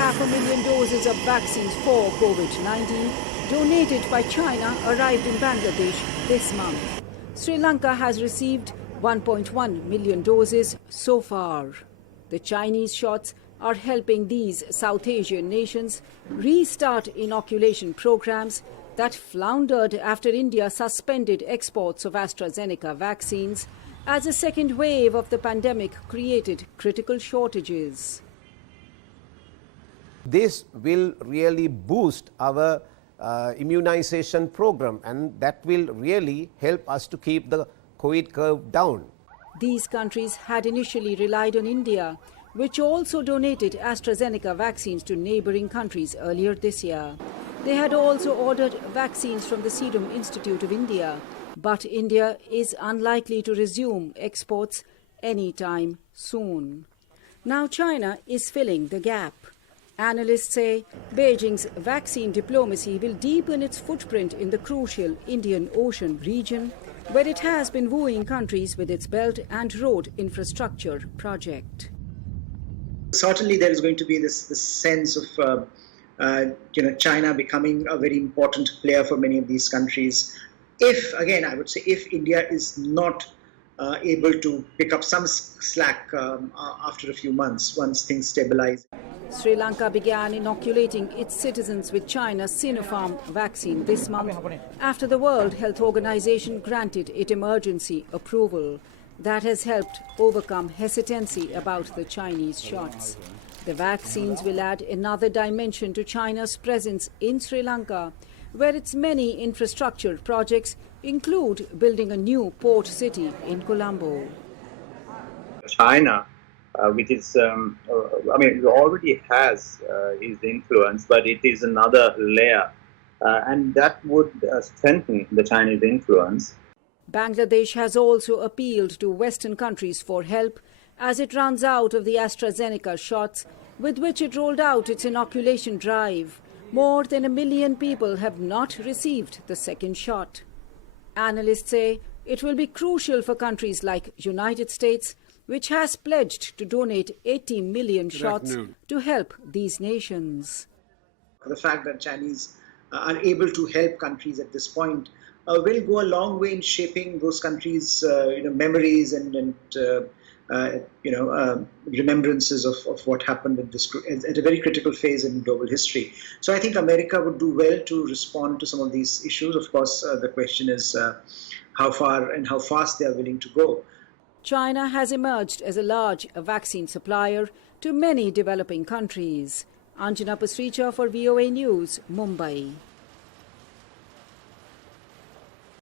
500,000 doses of vaccines for COVID-19 donated by China arrived in Bangladesh this month. Sri Lanka has received 1.1 million doses so far. The Chinese shots are helping these South Asian nations restart inoculation programs that floundered after India suspended exports of AstraZeneca vaccines as a second wave of the pandemic created critical shortages. This will really boost our immunization program, and that will really help us to keep the COVID curve down. These countries had initially relied on India, which also donated AstraZeneca vaccines to neighboring countries earlier this year. They had also ordered vaccines from the Serum Institute of India, but India is unlikely to resume exports anytime soon. Now China is filling the gap. Analysts say Beijing's vaccine diplomacy will deepen its footprint in the crucial Indian Ocean region, where it has been wooing countries with its Belt and Road infrastructure project. Certainly there is going to be this sense of China becoming a very important player for many of these countries. If, again, I would say if India is not able to pick up some slack after a few months, once things stabilize. Sri Lanka began inoculating its citizens with China's Sinopharm vaccine this month after the World Health Organization granted it emergency approval. That has helped overcome hesitancy about the Chinese shots. The vaccines will add another dimension to China's presence in Sri Lanka, where its many infrastructure projects include building a new port city in Colombo. China, which is, it already has its influence, but it is another layer, and that would strengthen the Chinese influence. Bangladesh has also appealed to Western countries for help as it runs out of the AstraZeneca shots with which it rolled out its inoculation drive. More than 1 million people have not received the second shot. Analysts say it will be crucial for countries like United States, which has pledged to donate 80 million shots to help these nations. The fact that Chinese are able to help countries at this point will go a long way in shaping those countries' memories and remembrances of what happened at this at a very critical phase in global history. So I think America would do well to respond to some of these issues. Of course, the question is how far and how fast they are willing to go. China has emerged as a large vaccine supplier to many developing countries. Anjana Pasricha for VOA News, Mumbai.